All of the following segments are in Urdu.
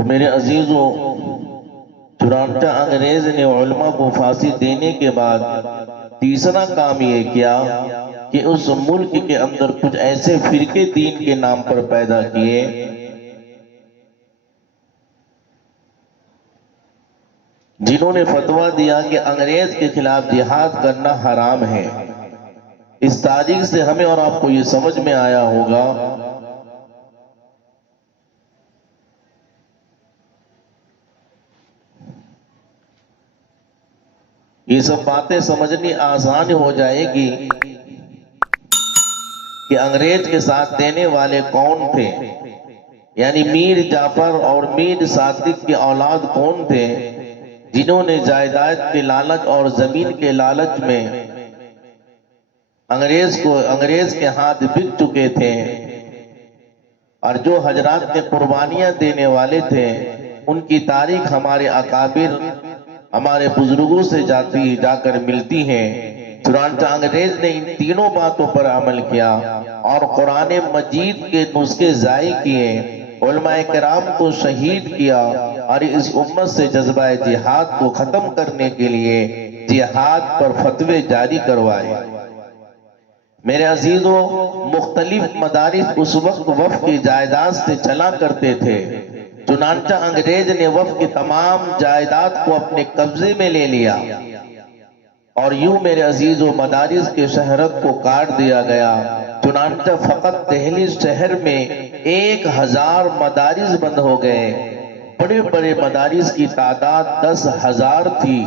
تو میرے عزیزوں، چنانچہ انگریز نے علماء کو پھانسی دینے کے بعد تیسرا کام یہ کیا کہ اس ملک کے اندر کچھ ایسے فرقے دین کے نام پر پیدا کیے جنہوں نے فتویٰ دیا کہ انگریز کے خلاف جہاد کرنا حرام ہے۔ اس تاریخ سے ہمیں اور آپ کو یہ سمجھ میں آیا ہوگا یہ سب باتیں سمجھنی آسان ہو جائے گی کہ انگریز کے ساتھ دینے والے کون تھے، یعنی میر جعفر اور میر صادق کی اولاد کون تھے جنہوں نے جائیداد کے لالچ اور زمین کے لالچ میں انگریز کے ہاتھ بک چکے تھے، اور جو حضرات نے قربانیاں دینے والے تھے ان کی تاریخ ہمارے اکابر، ہمارے بزرگوں سے جا کر ملتی ہیں۔ چنانچہ انگریز نے ان تینوں باتوں پر عمل کیا اور قرآن مجید کے نسخے ضائع کیے، علماء کرام کو شہید کیا، اور اس امت سے جذبہ جہاد کو ختم کرنے کے لیے جہاد پر فتوے جاری کروائے۔ میرے عزیزوں، مختلف مدارس اس وقت وقف کی جائیداد سے چلا کرتے تھے، چنانچہ انگریز نے وقف کی تمام جائیداد کو اپنے قبضے میں لے لیا، اور یوں میرے عزیزوں مدارس کے شہرت کو کاٹ دیا گیا۔ چنانچہ فقط دہلی شہر میں 1000 مدارس بند ہو گئے۔ بڑے بڑے مدارس کی تعداد 10,000 تھی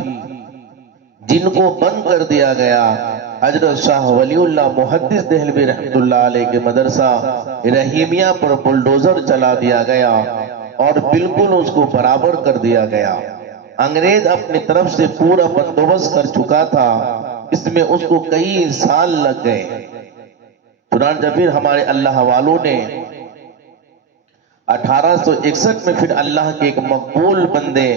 جن کو بند کر دیا گیا۔ حضرت شاہ ولی اللہ محدث دہلوی رحمت اللہ علیہ کے مدرسہ رحیمیہ پر بلڈوزر چلا دیا گیا اور بالکل اس کو برابر کر دیا گیا۔ انگریز اپنی طرف سے پورا بندوبست کر چکا تھا، اس میں اس کو کئی سال لگ گئے۔ چنانچہ پھر ہمارے اللہ والوں نے 1861 میں پھر اللہ کے ایک مقبول بندے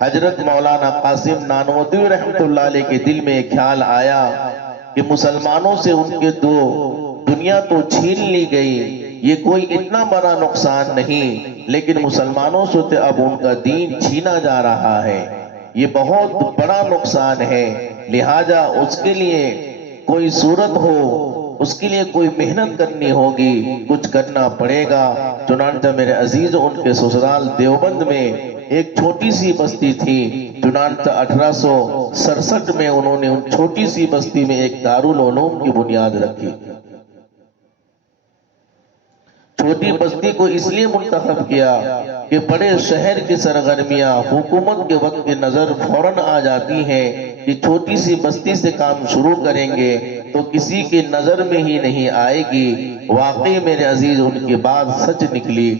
حضرت مولانا قاسم نانوتوی رحمت اللہ علیہ کے دل میں ایک خیال آیا کہ مسلمانوں سے ان کے دنیا تو چھین لی گئی، یہ کوئی اتنا بڑا نقصان نہیں، لیکن مسلمانوں سے اب ان کا دین چھینا جا رہا ہے، یہ بہت بڑا نقصان ہے، لہذا اس کے لیے کوئی صورت ہو، اس کے لیے کوئی محنت کرنی ہوگی، کچھ کرنا پڑے گا۔ چنانچہ میرے عزیز، ان کے سسرال دیوبند میں ایک چھوٹی سی بستی تھی، چنانچہ 1867 میں انہوں نے ان چھوٹی سی بستی میں ایک دارالعلوم کی بنیاد رکھی۔ چھوٹی بستی کو اس لیے منتخب کیا کہ بڑے شہر کی سرگرمیاں حکومت کے وقت کی نظر فوراً آ جاتی ہیں کہ چھوٹی سی بستی سے کام شروع کریں گے تو کسی کی نظر میں ہی نہیں آئے گی۔ واقعی میرے عزیز ان کی بات سچ نکلی۔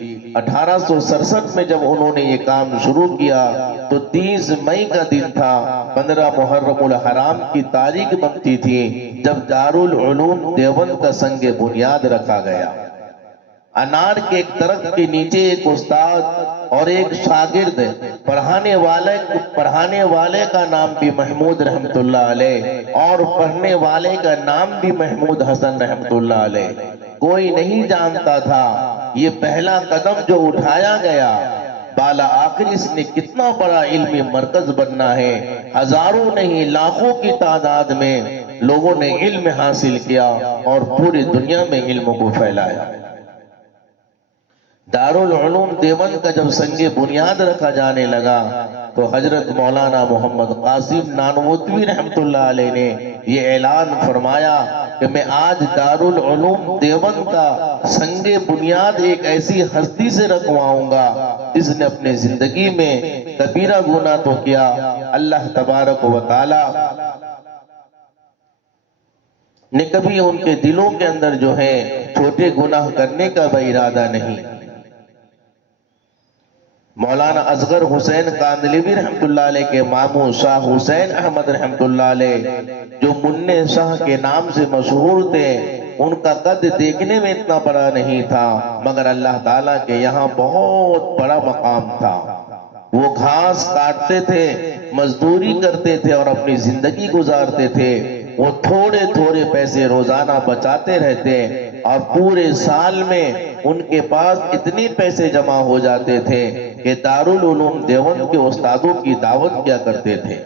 1867 میں جب انہوں نے یہ کام شروع کیا تو 30 مئی کا دن تھا، 15 محرم الحرام کی تاریخ بنتی تھی جب دارالعلوم دیوبند کا سنگ بنیاد رکھا گیا۔ انار کے ایک درخت کے نیچے ایک استاد اور ایک شاگرد، پڑھانے والے کا نام بھی محمود رحمت اللہ علیہ اور پڑھنے والے کا نام بھی محمود حسن رحمت اللہ علیہ۔ کوئی نہیں جانتا تھا یہ پہلا قدم جو اٹھایا گیا بالا آخر اس نے کتنا بڑا علمی مرکز بننا ہے۔ ہزاروں نہیں لاکھوں کی تعداد میں لوگوں نے علم حاصل کیا اور پوری دنیا میں علم کو پھیلایا۔ دارالعلوم دیوبند کا جب سنگ بنیاد رکھا جانے لگا تو حضرت مولانا محمد قاسم نانوتوی رحمت اللہ علیہ نے یہ اعلان فرمایا کہ میں آج دارالعلوم دیوبند کا سنگ بنیاد ایک ایسی ہستی سے رکھواؤں گا جس نے اپنے زندگی میں کبیرہ گناہ تو کیا، اللہ تبارک و تعالی نے کبھی ان کے دلوں کے اندر جو ہے چھوٹے گناہ کرنے کا بھی ارادہ نہیں۔ مولانا اصغر حسین کاندھلوی رحمت اللہ علیہ کے ماموں شاہ حسین احمد رحمت اللہ علیہ جو منع شاہ کے نام سے مشہور تھے، ان کا قد دیکھنے میں اتنا بڑا نہیں تھا مگر اللہ تعالیٰ کے یہاں بہت بڑا مقام تھا۔ وہ گھاس کاٹتے تھے، مزدوری کرتے تھے اور اپنی زندگی گزارتے تھے۔ وہ تھوڑے تھوڑے پیسے روزانہ بچاتے رہتے اور پورے سال میں ان کے پاس اتنے پیسے جمع ہو جاتے تھے کہ دارالعلوم دیوبند کے استادوں کی دعوت کیا کرتے تھے۔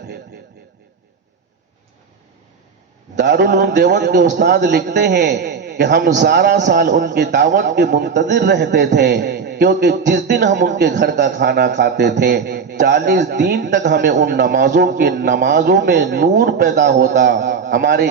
دارالعلوم دیوبند کے استاد لکھتے ہیں کہ ہم سارا سال ان کی دعوت کے منتظر رہتے تھے، کیونکہ جس دن ہم ان کے گھر کا کھانا کھاتے تھے 40 دن تک ہمیں ان نمازوں میں نور پیدا ہوتا، ہمارے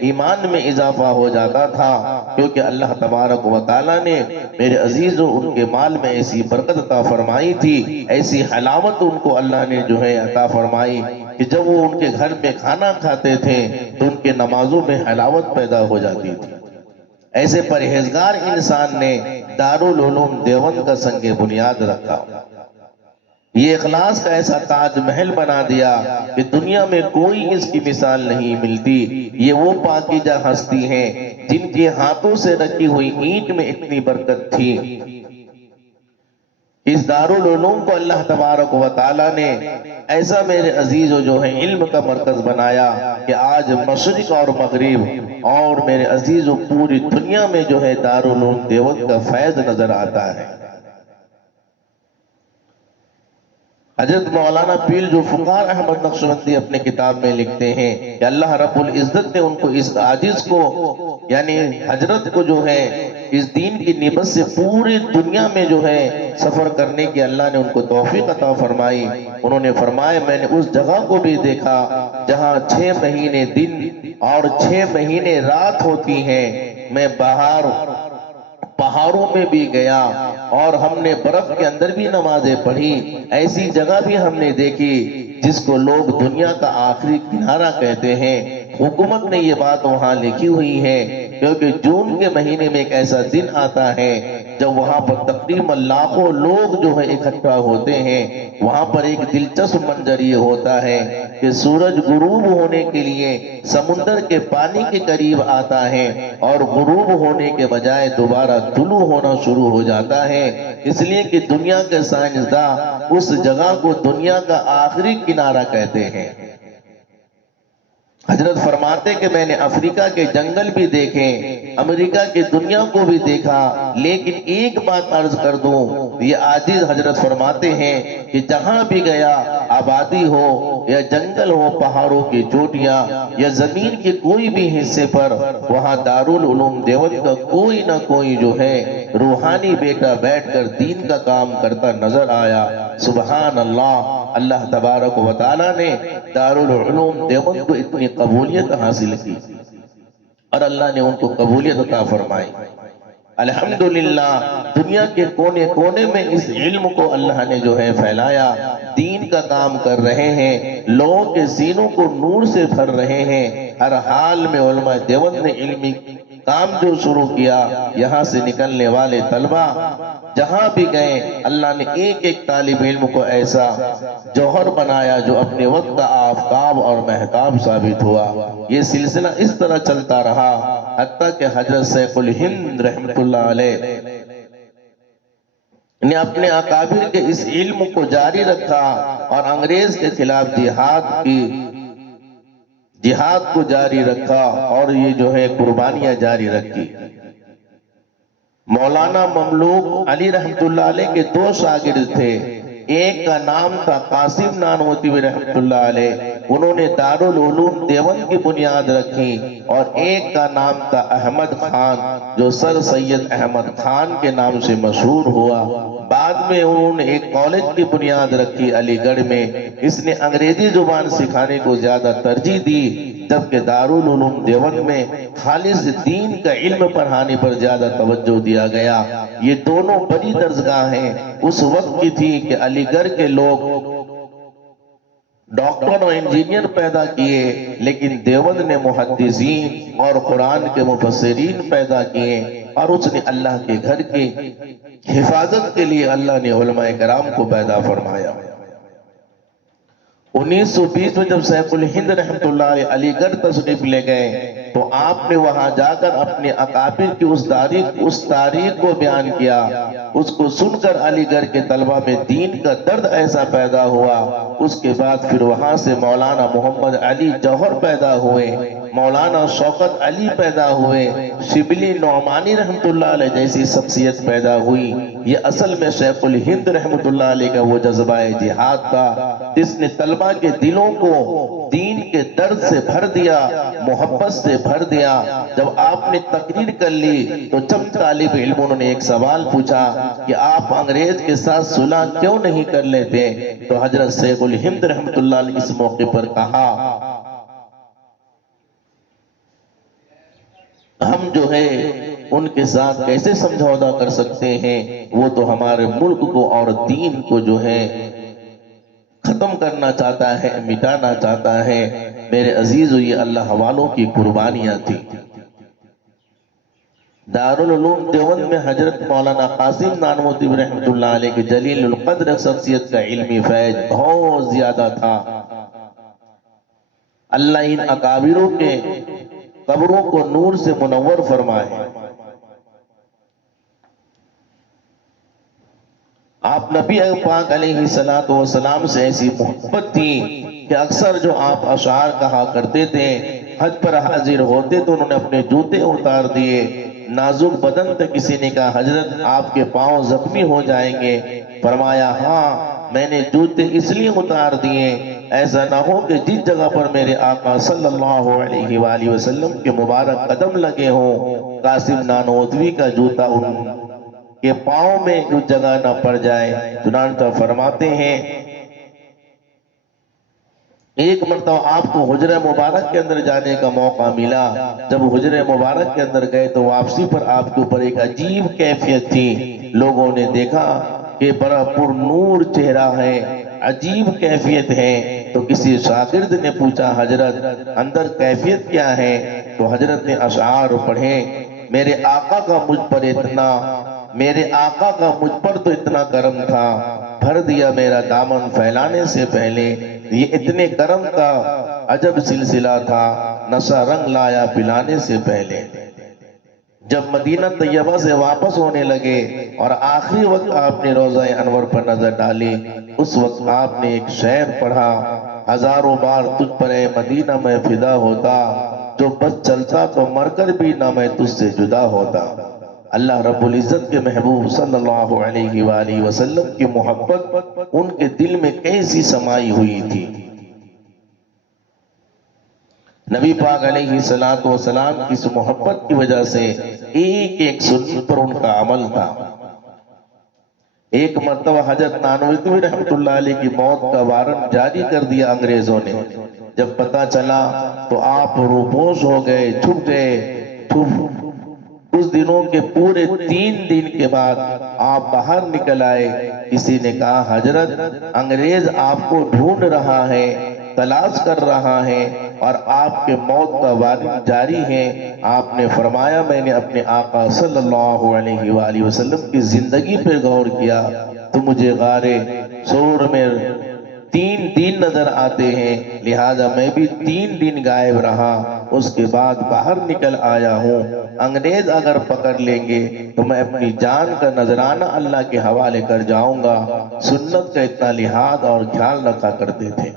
ایمان میں اضافہ ہو جاتا تھا، کیونکہ اللہ تبارک و تعالیٰ نے میرے عزیزوں ان کے مال میں ایسی برکت عطا فرمائی تھی، ایسی حلاوت ان کو اللہ نے عطا فرمائی کہ جب وہ ان کے گھر میں کھانا کھاتے تھے تو ان کے نمازوں میں حلاوت پیدا ہو جاتی تھی۔ ایسے پرہیزگار انسان نے دارالعلوم دیوبند کا سنگ بنیاد رکھا، یہ اخلاص کا ایسا تاج محل بنا دیا کہ دنیا میں کوئی اس کی مثال نہیں ملتی۔ یہ وہ پاکیزہ ہستی ہیں جن کے ہاتھوں سے رکھی ہوئی اینٹ میں اتنی برکت تھی۔ اس دارالعلوم کو اللہ تبارک و تعالیٰ نے ایسا میرے عزیزو علم کا مرکز بنایا کہ آج مشرق اور مغرب اور میرے عزیزو پوری دنیا میں دارالعلوم دیوبند کا فیض نظر آتا ہے۔ حضرت مولانا پیر ذوالفقار احمد نقشبندی اپنے کتاب میں لکھتے ہیں کہ اللہ رب العزت نے ان کو اس عاجز کو یعنی حضرت کو اس دین کی نسبت سے پوری دنیا میں سفر کرنے کی اللہ نے ان کو توفیق عطا فرمائی۔ انہوں نے فرمایا میں نے اس جگہ کو بھی دیکھا جہاں 6 مہینے دن اور 6 مہینے رات ہوتی ہیں، میں پہاڑوں میں بھی گیا اور ہم نے برف کے اندر بھی نمازیں پڑھی، ایسی جگہ بھی ہم نے دیکھی جس کو لوگ دنیا کا آخری کنارہ کہتے ہیں۔ حکومت نے یہ بات وہاں لکھی ہوئی ہے کیونکہ جون کے مہینے میں ایک ایسا دن آتا ہے جب وہاں پر تقریباً لاکھوں لوگ اکٹھا ہوتے ہیں۔ وہاں پر ایک دلچسپ منظر یہ ہوتا ہے کہ سورج غروب ہونے کے لیے سمندر کے پانی کے قریب آتا ہے اور غروب ہونے کے بجائے دوبارہ طلوع ہونا شروع ہو جاتا ہے، اس لیے کہ دنیا کے سائنسداں اس جگہ کو دنیا کا آخری کنارہ کہتے ہیں۔ حضرت فرماتے کہ میں نے افریقہ کے جنگل بھی دیکھے، امریکہ کے دنیا کو بھی دیکھا، لیکن ایک بات عرض کر دوں، یہ عاجز حضرت فرماتے ہیں کہ جہاں بھی گیا آبادی ہو یا جنگل ہو، پہاڑوں کی چوٹیاں یا زمین کے کوئی بھی حصے پر، وہاں دارالعلوم دیوبند کا کوئی نہ کوئی روحانی بیٹا بیٹھ کر دین کا کام کرتا نظر آیا۔ سبحان اللہ، اللہ تبارک و تعالیٰ نے دارالعلوم دیوبند کو اتنی قبولیت حاصل کی اور اللہ نے ان کو قبولیت عطا فرمائی۔ الحمدللہ دنیا کے کونے کونے میں اس علم کو اللہ نے پھیلایا، دین کا کام کر رہے ہیں، لوگوں کے سینوں کو نور سے بھر رہے ہیں۔ ہر حال میں علماء دیوبند نے علمی کام شروع کیا، یہاں سے نکلنے والے طلبہ جہاں بھی گئے اللہ نے ایک ایک طالب علم کو ایسا جوہر بنایا جو اپنے وقت کا آفتاب اور مہتاب ثابت ہوا۔ یہ سلسلہ اس طرح چلتا رہا حتیٰ کہ حضرت شیخ الہند رحمت اللہ علیہ نے اپنے اکابر کے اس علم کو جاری رکھا اور انگریز کے خلاف جہاد کو جاری رکھا اور یہ قربانیاں جاری رکھی۔ مولانا مملوک علی رحمت اللہ علیہ کے 2 شاگرد تھے، ایک کا نام تھا قاسم نانوتوی رحمت اللہ علیہ، انہوں نے دارالعلوم دیوبند کی بنیاد رکھی، اور ایک کا نام تھا احمد خان جو سر سید احمد خان کے نام سے مشہور ہوا۔ بعد میں انہوں نے ایک کالج کی بنیاد رکھی علی گڑھ میں، اس نے انگریزی زبان سکھانے کو زیادہ ترجیح دی، جبکہ دارالعلوم دیوبند میں خالص دین کا علم پڑھانے پر زیادہ توجہ دیا گیا۔ یہ دونوں بڑی درسگاہیں اس وقت کی تھی کہ علی گڑھ کے لوگ ڈاکٹر اور انجینئر پیدا کیے، لیکن دیوبند نے محدثین اور قرآن کے مفسرین پیدا کیے، اور اس نے اللہ کے گھر کی حفاظت کے لیے اللہ نے علماء کرام کو پیدا فرمایا۔ 1920 میں جب شیخ الہند رحمت اللہ علیہ علی گڑھ تشریف لے گئے تو آپ نے وہاں جا کر اپنے اکابر کی اس تاریخ کو بیان کیا۔ اس کو سن کر علی گڑھ کے طلبہ میں دین کا درد ایسا پیدا ہوا۔ اس کے بعد پھر وہاں سے مولانا محمد علی جوہر پیدا ہوئے، مولانا شوکت علی پیدا ہوئے، شبلی نعمانی رحمت اللہ علیہ جیسی شخصیت پیدا ہوئی۔ یہ اصل میں شیخ الہند رحمت اللہ علیہ کا وہ جذبہ جہاد تھا جس نے طلبہ کے دلوں کو دین کے درد سے بھر دیا، محبت سے بھر دیا۔ جب آپ نے تقریر کر لی تو چند طالب علموں نے ایک سوال پوچھا کہ آپ انگریز کے ساتھ صلح کیوں نہیں کر لیتے؟ تو حضرت شیخ الہند رحمت اللہ علیہ اس موقع پر کہا، ہم جو ہے ان کے ساتھ کیسے سمجھوتا کر سکتے ہیں؟ وہ تو ہمارے ملک کو اور دین کو جو ہے ختم کرنا چاہتا ہے، مٹانا چاہتا ہے۔ میرے عزیزو، یہ اللہ والوں کی قربانیاں تھی۔ دارالعلوم دیوبند میں حضرت مولانا قاسم نانوتوی رحمت اللہ علیہ کی جلیل القدر شخصیت کا علمی فیض بہت زیادہ تھا۔ اللہ ان اکابروں کے قبروں کو نور سے منور فرمائے۔ آپ نبی پاک علیہ السلام سے ایسی محبت تھی کہ اکثر جو آپ اشعار کہا کرتے تھے، حج پر حاضر ہوتے تو انہوں نے اپنے جوتے اتار دیے۔ نازک بدن تھے، کسی نے کہا حضرت آپ کے پاؤں زخمی ہو جائیں گے، فرمایا ہاں میں نے جوتے اس لیے اتار دیے ایسا نہ ہو کہ جس جگہ پر میرے آقا صلی اللہ علیہ وآلہ وسلم کے مبارک قدم لگے ہوں، قاسم نانوتوی کا جوتا ان کے پاؤں میں اس جگہ نہ پڑ جائے۔ چنانچہ فرماتے ہیں ایک مرتبہ آپ کو حجرہ مبارک کے اندر جانے کا موقع ملا۔ جب حجرہ مبارک کے اندر گئے تو واپسی پر آپ کے اوپر ایک عجیب کیفیت تھی۔ لوگوں نے دیکھا کہ بڑا پر نور چہرہ ہے، عجیب کیفیت ہے۔ تو کسی شاگرد نے پوچھا حضرت اندر کیفیت کیا ہے؟ تو حضرت نے اشعار پڑھے، میرے آقا کا مجھ پر تو اتنا کرم تھا، بھر دیا میرا دامن پھیلانے سے پہلے، یہ اتنے کرم کا عجب سلسلہ تھا، نشہ رنگ لایا پلانے سے پہلے۔ جب مدینہ طیبہ سے واپس ہونے لگے اور آخری وقت آپ نے روضہ انور پر نظر ڈالی، اس وقت آپ نے ایک شعر پڑھا، ہزاروں بار تجھ پر اے مدینہ میں فدا ہوتا، جو بس چلتا تو مر کر بھی نہ میں تجھ سے جدا ہوتا۔ اللہ رب العزت کے محبوب صلی اللہ علیہ وآلہ وسلم کی محبت ان کے دل میں کیسی سمائی ہوئی تھی۔ نبی پاک علیہ السلام کی اس محبت کی وجہ سے ایک ایک سنت پر ان کا عمل تھا۔ ایک مرتبہ حضرت نانوتوی رحمت اللہ علیہ کی موت کا وارنٹ جاری کر دیا انگریزوں نے۔ جب پتہ چلا تو آپ روپوش ہو گئے، چھپ گئے۔ اس دنوں کے پورے 3 دن کے بعد آپ باہر نکل آئے۔ کسی نے کہا حضرت انگریز آپ کو ڈھونڈ رہا ہے، تلاش کر رہا ہے اور آپ کے موت کا وارنٹ جاری ہے۔ آپ نے فرمایا میں نے اپنے آقا صلی اللہ علیہ وآلہ وسلم کی زندگی پر غور کیا تو مجھے غارِ صور میں 3 دن نظر آتے ہیں، لہذا میں بھی 3 دن غائب رہا، اس کے بعد باہر نکل آیا ہوں۔ انگریز اگر پکڑ لیں گے تو میں اپنی جان کا نذرانہ اللہ کے حوالے کر جاؤں گا۔ سنت کا اتنا لحاظ اور خیال رکھا کرتے تھے۔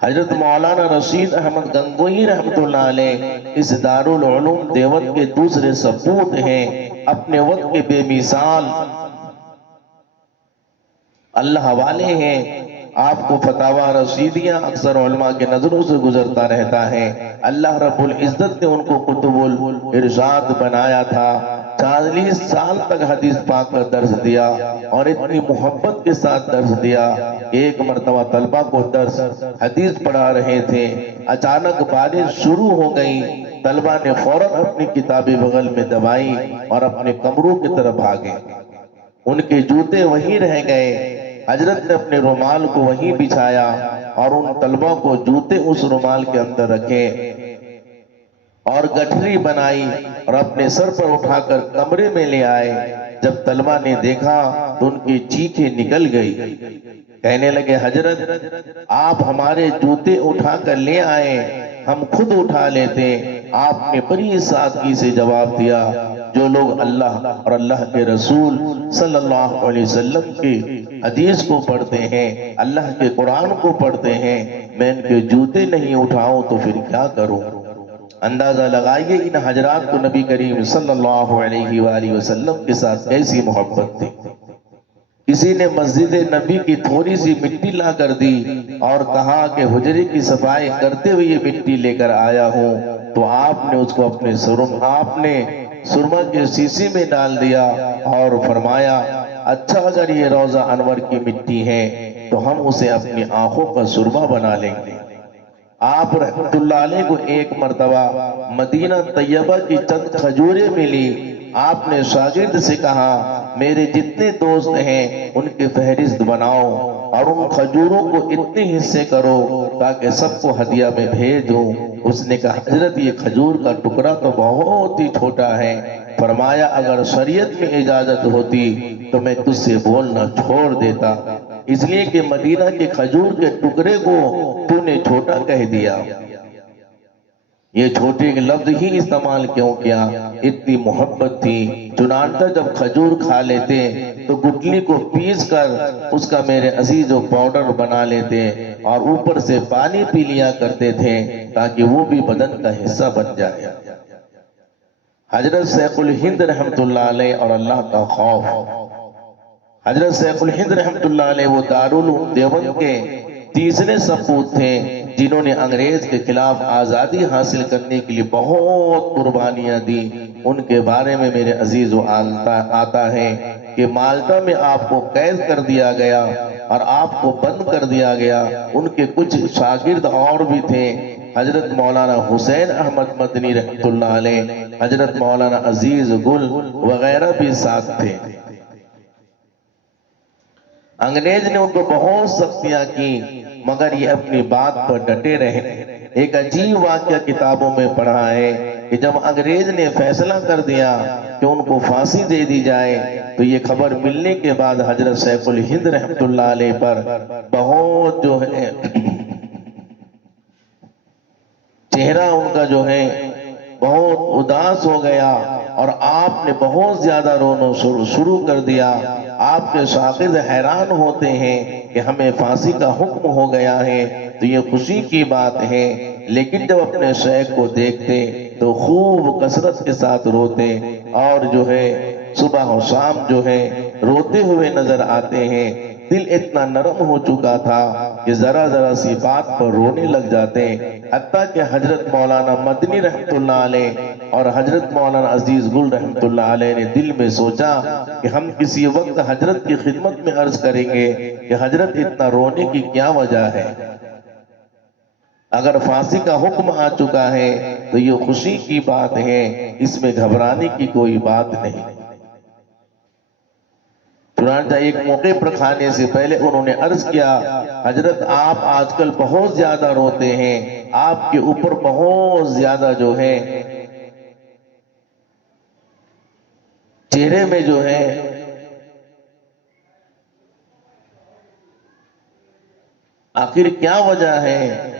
حضرت مولانا رشید احمد گنگوہی رحمت اللہ علیہ اس دارالعلوم دیوبند کے دوسرے سپوت ہیں۔ اپنے وقت کے بے مثال اللہ والے ہیں۔ آپ کو فتاوی رشیدیہ اکثر علماء کے نظروں سے گزرتا رہتا ہے۔ اللہ رب العزت نے ان کو قطب الارشاد بنایا تھا۔ 40 سال تک حدیث پاک کا درس دیا اور اتنی محبت کے ساتھ درس دیا۔ ایک مرتبہ طلبہ کو درس حدیث پڑھا رہے تھے، اچانک بارش شروع ہو گئی۔ طلبہ نے فوراً اپنی کتابیں بغل میں دبائی اور اپنے کمروں کی طرف بھاگے۔ ان کے جوتے وہیں رہ گئے۔ حضرت نے اپنے رومال کو وہیں بچھایا اور ان طلبہ کو جوتے اس رومال کے اندر رکھے اور گٹھری بنائی اور اپنے سر پر اٹھا کر کمرے میں لے آئے۔ جب طلبہ نے دیکھا تو ان کی چیخیں نکل گئی، کہنے لگے حضرت آپ ہمارے جوتے اٹھا کر لے آئے، ہم خود اٹھا لیتے۔ آپ نے بڑی سادگی سے جواب دیا، جو لوگ اللہ اور اللہ کے رسول صلی اللہ علیہ وسلم کی حدیث کو پڑھتے ہیں، اللہ کے قرآن کو پڑھتے ہیں، میں ان کے جوتے نہیں اٹھاؤں تو پھر کیا کروں؟ اندازہ لگائیے ان حضرات کو نبی کریم صلی اللہ علیہ وآلہ وسلم کے ساتھ کیسی محبت تھی۔ کسی نے مسجد نبی کی تھوڑی سی مٹی لا کر دی اور کہا کہ حجرے کی صفائی کرتے ہوئے یہ مٹی لے کر آیا ہوں، تو آپ نے اس کو اپنے سرما کے سیسی میں ڈال دیا اور فرمایا اچھا اگر یہ روضہ انور کی مٹی ہے تو ہم اسے اپنی آنکھوں کا سرما بنا لیں گے۔ آپ رحمت اللہ علیہ کو ایک مرتبہ مدینہ طیبہ کی چند کھجوریں ملی۔ آپ نے شاگرد سے کہا میرے جتنے دوست ہیں ان کی فہرست بناؤ اور ان کھجوروں کو اتنے حصے کرو تاکہ سب کو ہدیہ میں بھیج دوں۔ اس نے کہا حضرت یہ کھجور کا ٹکڑا تو بہت ہی چھوٹا ہے۔ فرمایا اگر شریعت میں اجازت ہوتی تو میں تجھ سے بولنا چھوڑ دیتا، اس لیے کہ مدینہ کے کھجور کے ٹکڑے کو تو نے چھوٹا کہہ دیا۔ یہ چھوٹے کے لفظ ہی استعمال کیوں کیا؟ اتنی محبت تھی۔ چنانچہ جب کھجور کھا لیتے تو گٹلی کو پیس کر اس کا میرے عزیزو پاؤڈر بنا لیتے اور اوپر سے پانی پی لیا کرتے تھے تاکہ وہ بھی بدن کا حصہ بن جائے۔ حضرت شیخ الہند رحمت اللہ علیہ اور اللہ کا خوف۔ حضرت شیخ الہند رحمت اللہ علیہ وہ دارالعلوم دیوبند کے تیسرے سپوت تھے جنہوں نے انگریز کے خلاف آزادی حاصل کرنے کے لیے بہت قربانیاں دی۔ ان کے بارے میں میرے عزیزو آتا ہے کہ مالٹا میں آپ کو قید کر دیا گیا اور آپ کو بند کر دیا گیا۔ ان کے کچھ شاگرد اور بھی تھے، حضرت مولانا حسین احمد مدنی رحمت اللہ علیہ، حضرت مولانا عزیز گل وغیرہ بھی ساتھ تھے۔ انگریز نے ان کو بہت سختیاں کی مگر یہ اپنی بات پر ڈٹے رہے۔ ایک عجیب واقعہ کتابوں میں پڑھا ہے کہ جب انگریز نے فیصلہ کر دیا کہ ان کو پھانسی دے دی جائے تو یہ خبر ملنے کے بعد حضرت شیخ الہند رحمت اللہ علیہ پر بہت جو ہے چہرہ ان کا جو ہے بہت اداس ہو گیا اور آپ نے بہت زیادہ رونا شروع کر دیا۔ آپ کے شاگرد حیران ہوتے ہیں کہ ہمیں پھانسی کا حکم ہو گیا ہے تو یہ خوشی کی بات ہے، لیکن جب اپنے شیخ کو دیکھتے تو خوب کثرت کے ساتھ روتے اور جو ہے صبح و شام جو ہے روتے ہوئے نظر آتے ہیں۔ دل اتنا نرم ہو چکا تھا کہ ذرا ذرا سی بات پر رونے لگ جاتے، حتیٰ کہ حضرت مولانا مدنی رحمت اللہ علیہ اور حضرت مولانا عزیز گل رحمت اللہ علیہ نے دل میں سوچا کہ ہم کسی وقت حضرت کی خدمت میں عرض کریں گے کہ حضرت اتنا رونے کی کیا وجہ ہے؟ اگر پھانسی کا حکم آ چکا ہے تو یہ خوشی کی بات ہے، اس میں گھبرانے کی کوئی بات نہیں۔ چنانچہ ایک موقع پر کھانے سے پہلے انہوں نے عرض کیا حضرت آپ آج کل بہت زیادہ روتے ہیں، آپ کے اوپر بہت زیادہ جو ہے چہرے میں جو ہے آخر کیا وجہ ہے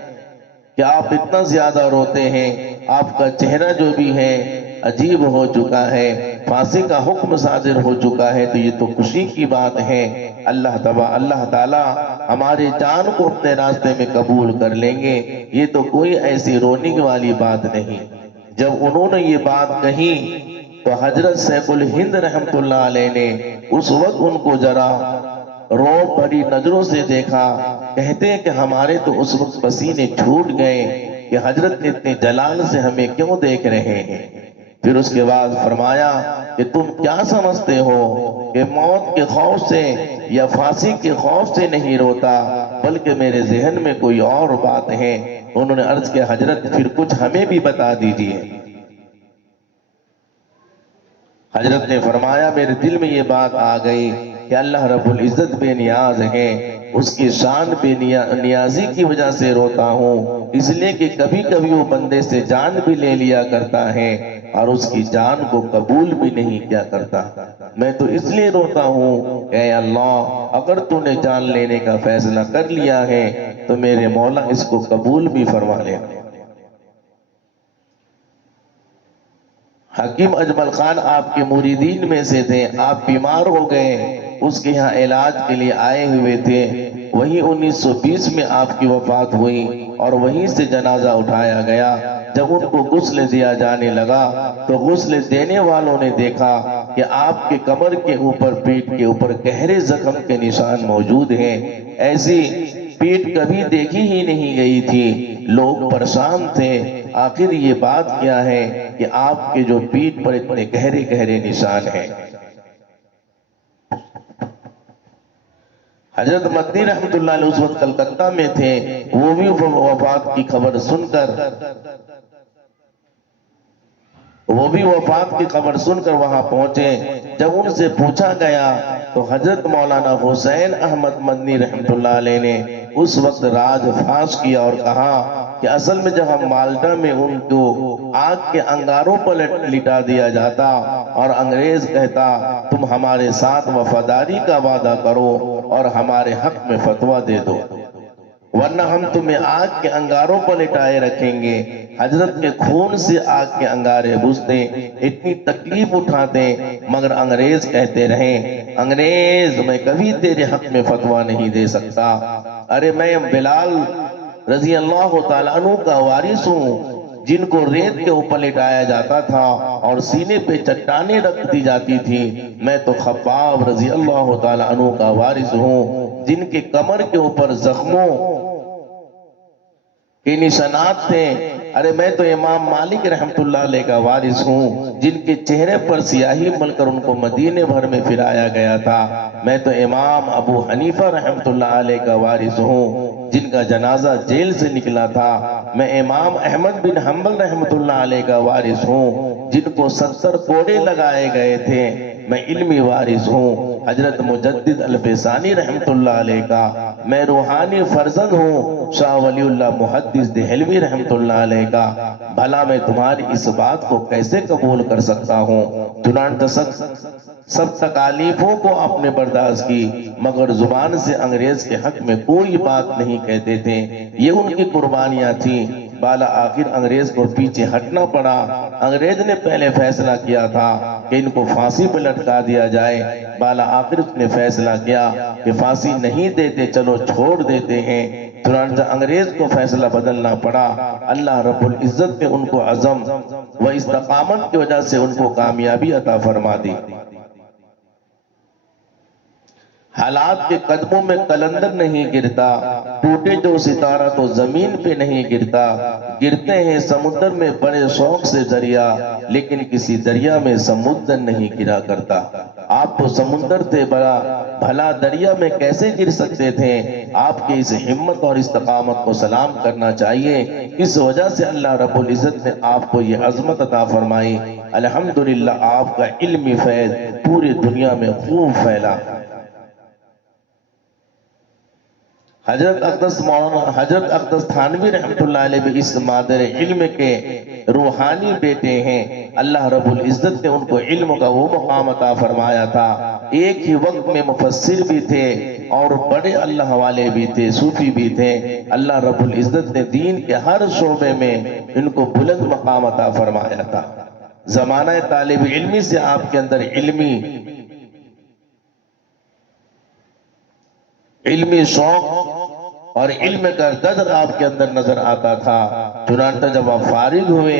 کہ آپ اتنا زیادہ روتے ہیں؟ آپ کا چہرہ جو بھی ہے عجیب ہو چکا ہے، پھانسی کا حکم صادر ہو چکا ہے، تو یہ تو خوشی کی بات ہے۔ اللہ تعالی ہماری جان کو اپنے راستے میں قبول کر لیں گے، یہ تو کوئی ایسی رونے والی بات نہیں۔ جب انہوں نے یہ بات کہی تو حضرت شیخ الہند رحمت اللہ علیہ نے اس وقت ان کو ذرا روب بھری نظروں سے دیکھا۔ کہتے ہیں کہ ہمارے تو اس وقت پسینے چھوٹ گئے کہ حضرت اتنے جلال سے ہمیں کیوں دیکھ رہے ہیں۔ پھر اس کے بعد فرمایا کہ تم کیا سمجھتے ہو کہ موت کے خوف سے یا پھانسی کے خوف سے نہیں روتا، بلکہ میرے ذہن میں کوئی اور بات ہے۔ انہوں نے عرض کیا حضرت پھر کچھ ہمیں بھی بتا دیجئے۔ حضرت نے فرمایا میرے دل میں یہ بات آ گئی کہ اللہ رب العزت بے نیاز ہے، اس کی شان بے نیازی کی وجہ سے روتا ہوں، اس لیے کہ کبھی کبھی وہ بندے سے جان بھی لے لیا کرتا ہے اور اس کی جان کو قبول بھی نہیں کیا کرتا۔ میں تو اس لیے روتا ہوں کہ اے اللہ اگر تو نے جان لینے کا فیصلہ کر لیا ہے تو میرے مولا اس کو قبول بھی فرما لے۔ حکیم اجمل خان آپ کے مریدین میں سے تھے، آپ بیمار ہو گئے اس کے یہاں علاج کے لیے آئے ہوئے تھے. وہی 1920 میں آپ کی وفات ہوئی اور وہیں سے جنازہ اٹھایا گیا. جب ان کو غسل دیا جانے لگا تو غسل دینے والوں نے دیکھا کہ آپ کے کمر کے اوپر، پیٹھ کے اوپر گہرے زخم کے نشان موجود ہیں. ایسی پیٹھ کبھی دیکھی ہی نہیں گئی تھی. لوگ پریشان تھے، آخر یہ بات کیا ہے کہ آپ کے جو پیٹھ پر اتنے گہرے گہرے نشان ہیں. حضرت مدنی رحمت اللہ علیہ اس وقت کلکتہ میں تھے. وہ بھی وفات کی خبر سن کر وہاں پہنچے. جب ان سے پوچھا گیا تو حضرت مولانا حسین احمد مدنی رحمت اللہ علیہ نے اس وقت راز فاش کیا اور کہا کہ اصل میں جب ہم مالٹا میں ان کو آگ کے انگاروں پر لٹا دیا جاتا اور انگریز کہتا تم ہمارے ساتھ وفاداری کا وعدہ کرو اور ہمارے حق میں فتویٰ دے دو، ورنہ ہم تمہیں آگ کے انگاروں پر لٹائے رکھیں گے. حضرت کے خون سے آگ کے انگارے بجھتے، اتنی تکلیف اٹھاتے، مگر انگریز کہتے رہے انگریز میں کبھی تیرے حق میں فتویٰ نہیں دے سکتا. ارے میں بلال رضی اللہ تعالیٰ عنہ کا وارث ہوں، جن کو ریت کے اوپر لٹایا جاتا تھا اور سینے پہ چٹانیں رکھ دی جاتی تھی. میں تو خباب رضی اللہ تعالیٰ عنہ کا وارث ہوں، جن کے کمر کے اوپر زخموں کے نشانات تھے. ارے میں تو امام مالک رحمت اللہ علیہ کا وارث ہوں، جن کے چہرے پر سیاہی مل کر ان کو مدینے بھر میں پھرایا گیا تھا. میں تو امام ابو حنیفہ رحمت اللہ علیہ کا وارث ہوں، جن کا جنازہ جیل سے نکلا تھا. میں امام احمد بن حنبل رحمت اللہ علیہ کا وارث ہوں، جن کو 70 کوڑے لگائے گئے تھے. میں علمی وارث ہوں حضرت مجدد الفسانی رحمت اللہ علیہ کا. میں روحانی فرزند ہوں شاہ ولی اللہ محدث دہلوی رحمت اللہ علیہ کا. بھلا میں تمہاری اس بات کو کیسے قبول کر سکتا ہوں؟ چنانچہ سب تکالیفوں کو آپ نے برداشت کی، مگر زبان سے انگریز کے حق میں کوئی بات نہیں کہتے تھے. یہ ان کی قربانیاں تھیں. بالا آخر انگریز کو پیچھے ہٹنا پڑا. انگریز نے پہلے فیصلہ کیا تھا کہ ان کو پھانسی پہ لٹکا دیا جائے. بالا آخر اس نے فیصلہ کیا کہ پھانسی نہیں دیتے، چلو چھوڑ دیتے ہیں. چنانچہ انگریز کو فیصلہ بدلنا پڑا. اللہ رب العزت نے ان کو عزم و استقامت کی وجہ سے ان کو کامیابی عطا فرما دی. حالات کے قدموں میں قلندر نہیں گرتا، ٹوٹے جو ستارہ تو زمین پہ نہیں گرتا. گرتے ہیں سمندر میں بڑے شوق سے دریا، لیکن کسی دریا میں سمندر نہیں گرا کرتا. آپ تو سمندر تھے بڑا، بھلا دریا میں کیسے گر سکتے تھے؟ آپ کی اس ہمت اور استقامت کو سلام کرنا چاہیے. اس وجہ سے اللہ رب العزت نے آپ کو یہ عظمت عطا فرمائی. الحمدللہ آپ کا علمی فیض پوری دنیا میں خوب پھیلا. حضرت اقدس تھانوی رحمت اللہ علیہ بھی اس مادر علم کے روحانی بیٹے ہیں. اللہ رب العزت نے ان کو علم کا وہ مقام عطا فرمایا تھا. ایک ہی وقت میں مفسر بھی تھے اور بڑے اللہ والے بھی تھے، صوفی بھی تھے. اللہ رب العزت نے دین کے ہر شعبے میں ان کو بلند مقام عطا فرمایا تھا. زمانہ طالب علمی سے آپ کے اندر علمی شوق اور علم کا قدر آپ کے اندر نظر آتا تھا. چنانچہ جب آپ فارغ ہوئے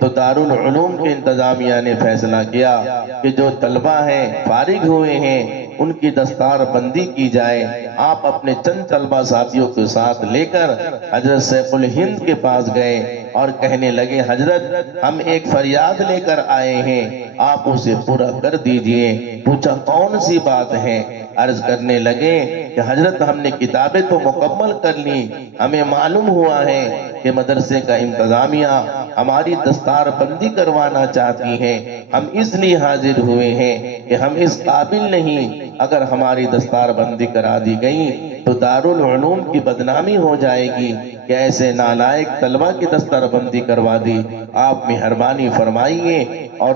تو دارالعلوم کے انتظامیہ نے فیصلہ کیا کہ جو طلبہ ہیں فارغ ہوئے ہیں ان کی دستار بندی کی جائے. آپ اپنے چند طلبہ ساتھیوں کے ساتھ لے کر حضرت سیف الہند کے پاس گئے اور کہنے لگے حضرت ہم ایک فریاد لے کر آئے ہیں، آپ اسے پورا کر دیجئے. پوچھا کون سی بات ہے؟ عرض کرنے لگے کہ حضرت ہم نے کتابیں تو مکمل کر لی، ہمیں معلوم ہوا ہے کہ مدرسے کا انتظامیہ ہماری دستار بندی کروانا چاہتی ہے. ہم اس لیے حاضر ہوئے ہیں کہ ہم اس قابل نہیں. اگر ہماری دستار بندی کرا دی گئی تو دارالعلوم کی بدنامی ہو جائے گی کہ ایسے نالائق طلبہ کی دستار بندی کروا دی. آپ مہربانی فرمائیے اور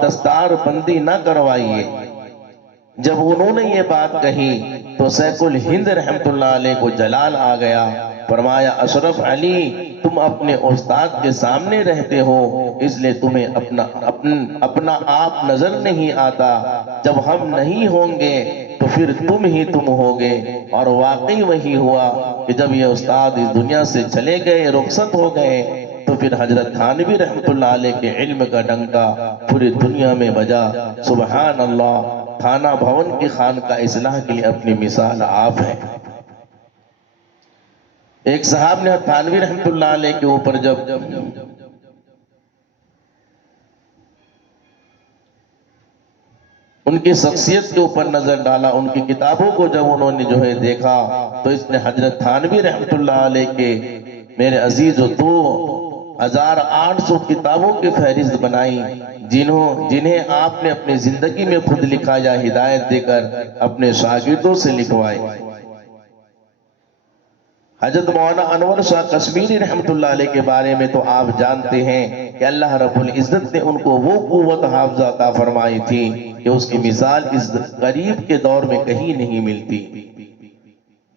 دستار بندی نہ کروائیے. جب انہوں نے یہ بات کہی تو سیف الہند رحمت اللہ علیہ کو جلال آ گیا. فرمایا اشرف علی تم اپنے استاد کے سامنے رہتے ہو اس لیے تمہیں اپنا آپ نظر نہیں آتا، جب ہم نہیں ہوں گے تو پھر تم ہوگے۔ اور واقعی وہی ہوا کہ جب یہ استاد اس دنیا سے چلے گئے، رخصت ہو گئے، تو پھر حضرت تھانوی رحمت اللہ علیہ کے علم کا ڈنکا پوری دنیا میں بجا۔ سبحان اللہ، تھانہ بھون کی خانقاہ اصلاح کے لیے اپنی مثال آپ ہے۔ ایک صاحب نے تھانوی رحمت اللہ علیہ کے اوپر جب ان کی شخصیت کے اوپر نظر ڈالا، ان کی کتابوں کو جب انہوں نے جو ہے دیکھا، تو اس نے حضرت تھانوی رحمت اللہ علیہ کے میرے عزیزو 2800 کتابوں کی فہرست بنائی، جنہیں آپ نے اپنی زندگی میں خود لکھا یا ہدایت دے کر اپنے شاگردوں سے لکھوائے۔ حضرت مولانا انور شاہ کشمیری رحمت اللہ علیہ کے بارے میں تو آپ جانتے ہیں کہ اللہ رب العزت نے ان کو وہ قوت حافظہ عطا فرمائی تھی کہ اس کی مثال اس قریب کے دور میں کہیں نہیں ملتی۔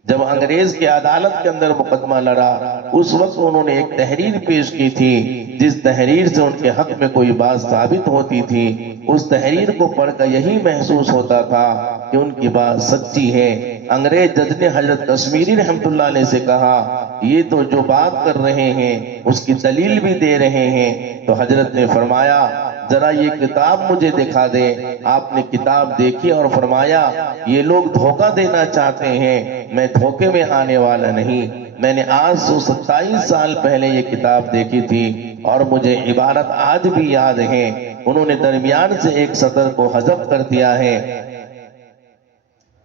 جب انگریز کی عدالت کے اندر مقدمہ لڑا، اس وقت انہوں نے ایک تحریر پیش کی تھی، جس تحریر سے ان کے حق میں کوئی بات ثابت ہوتی تھی، اس تحریر کو پڑھ کر یہی محسوس ہوتا تھا کہ ان کی بات سچی ہے۔ انگریز جج نے حضرت کشمیری رحمت اللہ علیہ سے کہا یہ تو جو بات کر رہے ہیں اس کی دلیل بھی دے رہے ہیں، تو حضرت نے فرمایا ذرا یہ کتاب مجھے دکھا دے۔ آپ نے کتاب دیکھی اور فرمایا یہ لوگ دھوکہ دینا چاہتے ہیں، میں دھوکے میں آنے والا نہیں۔ میں نے آج 127 سال پہلے یہ کتاب دیکھی تھی اور مجھے عبارت آج بھی یاد ہے۔ انہوں نے درمیان سے ایک سطر کو حذف کر دیا ہے،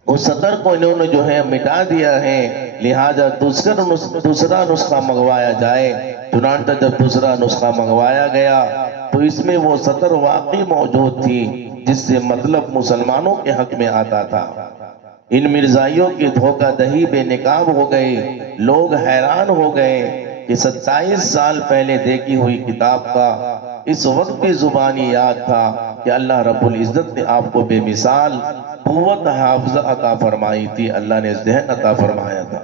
اس سطر کو انہوں نے جو ہے مٹا دیا ہے، لہذا دوسرا نسخہ منگوایا جائے۔ چنانچہ جب دوسرا نسخہ منگوایا گیا تو اس میں وہ سطر واقعی موجود تھی جس سے مطلب مسلمانوں کے حق میں آتا تھا۔ ان مرزائیوں کی دھوکہ دہی بے نقاب ہو گئی۔ لوگ حیران ہو گئے کہ 27 سال پہلے دیکھی ہوئی کتاب کا اس وقت بھی زبانی یاد تھا کہ اللہ رب العزت نے آپ کو بے مثال قوت حافظہ عطا فرمائی تھی، اللہ نے ذہن عطا فرمایا تھا۔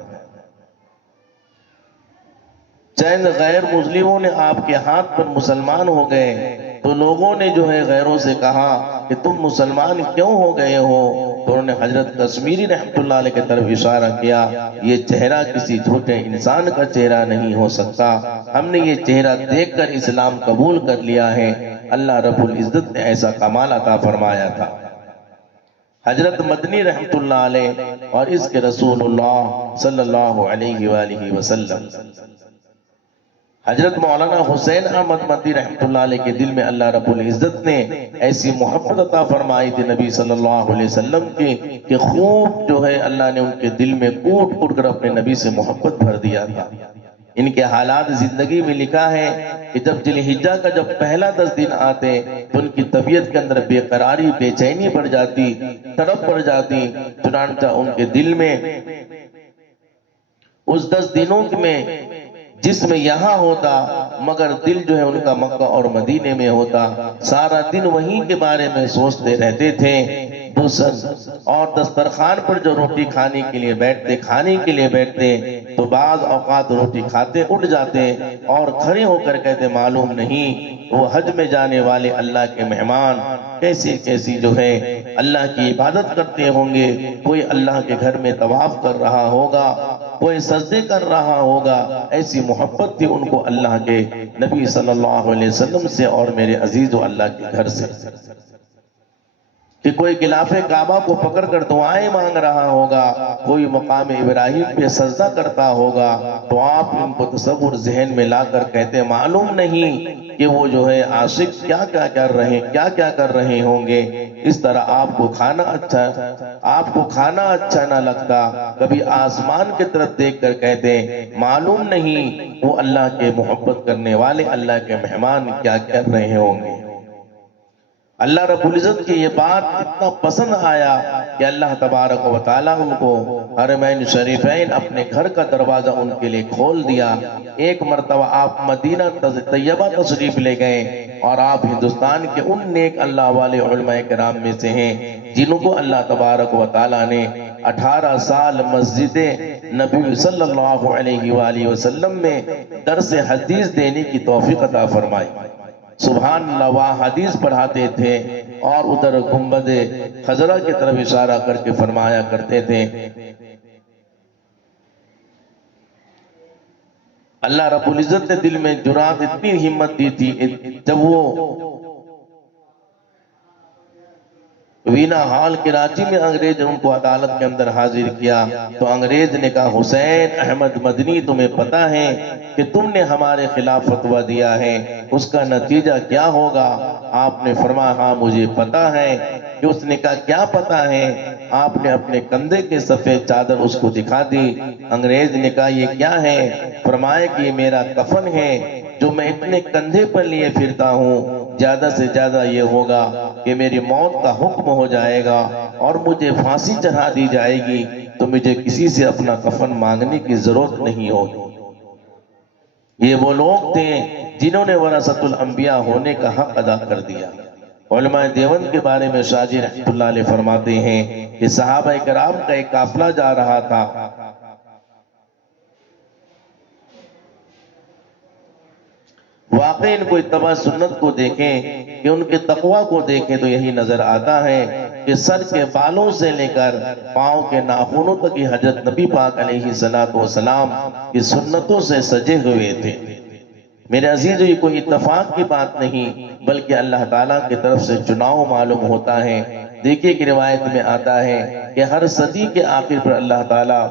چند غیر مسلموں نے آپ کے ہاتھ پر مسلمان ہو گئے تو لوگوں نے جو ہے غیروں سے کہا کہ تم مسلمان کیوں ہو گئے ہو؟ تو انہوں نے حضرت کشمیری رحمت اللہ علیہ کی طرف اشارہ کیا، یہ چہرہ کسی جھوٹے انسان کا چہرہ نہیں ہو سکتا، ہم نے یہ چہرہ دیکھ کر اسلام قبول کر لیا ہے۔ اللہ رب العزت نے ایسا کمال عطا فرمایا تھا۔ حضرت مدنی رحمت اللہ علیہ اور اس کے رسول اللہ صلی اللہ علیہ وآلہ وسلم، حضرت مولانا حسین احمد مدنی رحمت اللہ علیہ کے دل میں اللہ رب العزت نے ایسی محبت عطا فرمائی تھی نبی صلی اللہ علیہ وسلم کی کہ خوب جو ہے اللہ نے ان کے دل میں کوٹ کوٹ کر اپنے نبی سے محبت بھر دیا تھا۔ ان کے حالات زندگی میں لکھا ہے کہ جب ذی الحجہ کا جب پہلا 10 دن آتے تو ان کی طبیعت کے اندر بے قراری، بے چینی بڑھ جاتی، تڑپ پڑ جاتی، چنانچہ ان کے دل میں اس 10 دنوں میں جسم یہاں ہوتا مگر دل جو ہے ان کا مکہ اور مدینے میں ہوتا، سارا دن وہیں کے بارے میں سوچتے رہتے تھے۔ اور دسترخوان پر جو روٹی کھانے کے لیے بیٹھتے تو بعض اوقات روٹی کھاتے اٹھ جاتے اور کھڑے ہو کر کہتے معلوم نہیں وہ حج میں جانے والے اللہ کے مہمان کیسی جو ہے اللہ کی عبادت کرتے ہوں گے، کوئی اللہ کے گھر میں طواف کر رہا ہوگا، کوئی سجدے کر رہا ہوگا۔ ایسی محبت تھی ان کو اللہ کے نبی صلی اللہ علیہ وسلم سے اور میرے عزیز و اللہ کے گھر سے، کہ کوئی غلاف کعبہ کو پکڑ کر دعائیں مانگ رہا ہوگا، کوئی مقام ابراہیم پہ سجدہ کرتا ہوگا، تو آپ ان کو تصور ذہن میں لا کر کہتے معلوم نہیں کہ وہ جو ہے عاشق کیا کر رہے ہوں گے۔ اس طرح آپ کو کھانا اچھا نہ لگتا، کبھی آسمان کی طرف دیکھ کر کہتے معلوم نہیں وہ اللہ کے محبت کرنے والے اللہ کے مہمان کیا کر رہے ہوں گے۔ اللہ رب العزت کی یہ بات اتنا پسند آیا کہ اللہ تبارک و تعالیٰ ان کو حرمین شریفین اپنے گھر کا دروازہ ان کے لیے کھول دیا۔ ایک مرتبہ آپ مدینہ طیبہ تشریف لے گئے اور آپ ہندوستان کے ان نیک اللہ والے علماء کرام میں سے ہیں جنہوں کو اللہ تبارک و تعالیٰ نے 18 سال مسجد نبی صلی اللہ علیہ وآلہ وسلم میں درس حدیث دینے کی توفیق عطا فرمائی۔ سبحان اللہ، وہاں حدیث پڑھاتے تھے اور ادھر گنبد خضرا کی طرف اشارہ کر کے فرمایا کرتے تھے۔ اللہ رب العزت نے دل میں جرات اتنی ہمت دی تھی، جب وہ وینا ہال کراچی میں انگریز نے ان کو عدالت کے اندر حاضر کیا تو انگریز نے کہا حسین احمد مدنی تمہیں پتا ہے کہ تم نے ہمارے خلاف فتویٰ دیا ہے، اس کا نتیجہ کیا ہوگا؟ آپ نے فرمایا ہاں مجھے پتا ہے۔ کہ اس نے کہا کیا پتا ہے؟ آپ نے اپنے کندھے کے سفید چادر اس کو دکھا دی۔ انگریز نے کہا یہ کیا ہے؟ فرمایا کہ یہ میرا کفن ہے جو میں اتنے کندھے پر لیے پھرتا ہوں، زیادہ سے زیادہ یہ ہوگا کہ میری موت کا حکم ہو جائے گا اور مجھے پھانسی چڑھا دی جائے گی تو مجھے کسی سے اپنا کفن مانگنے کی ضرورت نہیں ہوگی۔ یہ وہ لوگ تھے جنہوں نے ورثۃ الانبیاء ہونے کا حق ادا کر دیا۔ علماء دیوبند کے بارے میں شاہ جی رحمۃ اللہ علیہ فرماتے ہیں کہ صحابہ کرام کا ایک قافلہ جا رہا تھا، واقعی ان کو اتباع سنت کو دیکھیں کہ ان کے تقوی کو دیکھیں تو یہی نظر آتا ہے کہ سر کے بالوں سے لے کر پاؤں کے ناخنوں تک یہ حضرت نبی پاک علیہ السلام کی سنتوں سے سجے ہوئے تھے۔ میرے عزیز، یہ کوئی اتفاق کی بات نہیں بلکہ اللہ تعالیٰ کی طرف سے چناؤ معلوم ہوتا ہے۔ دیکھیے کہ روایت میں آتا ہے کہ ہر صدی کے آخر پر اللہ تعالیٰ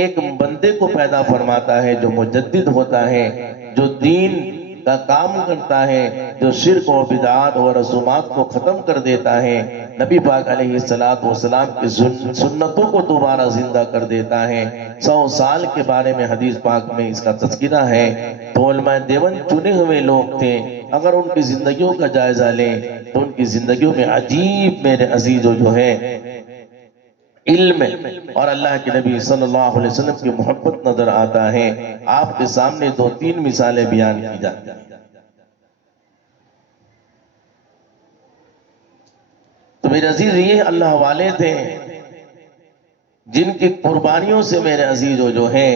ایک بندے کو پیدا فرماتا ہے جو مجدد ہوتا ہے، جو دین کا کام کرتا ہے، جو شرک و بدعات و رسومات کو ختم کر دیتا ہے، نبی پاک علیہ السلام کی سنتوں کو دوبارہ زندہ کر دیتا ہے۔ 100 سال کے بارے میں حدیث پاک میں اس کا تذکرہ ہے۔ تو علماء دیوبند چنے ہوئے لوگ تھے، اگر ان کی زندگیوں کا جائزہ لیں تو ان کی زندگیوں میں عجیب میرے عزیزوں جو ہے علم اور اللہ کے نبی صلی اللہ علیہ وسلم کی محبت نظر آتا ہے۔ آپ کے سامنے 2-3 مثالیں بیان کی جاتی ہیں۔ تو میرے عزیز، یہ اللہ والے تھے جن کی قربانیوں سے میرے عزیزوں جو ہے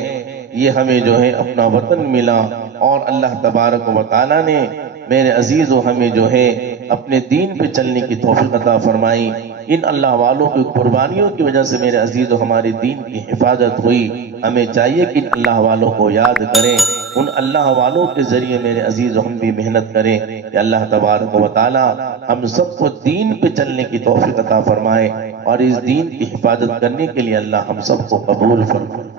یہ ہمیں جو ہے اپنا وطن ملا، اور اللہ تبارک و تعالیٰ نے میرے عزیزوں ہمیں جو ہے اپنے دین پہ چلنے کی توفیق عطا فرمائی۔ ان اللہ والوں کی قربانیوں کی وجہ سے میرے عزیزوں ہماری دین کی حفاظت ہوئی۔ ہمیں چاہیے کہ ان اللہ والوں کو یاد کریں، ان اللہ والوں کے ذریعے میرے عزیزوں ہم بھی محنت کریں کہ اللہ تبارک و تعالی ہم سب کو دین پہ چلنے کی توفیق عطا فرمائے، اور اس دین کی حفاظت کرنے کے لیے اللہ ہم سب کو قبول فرمائے۔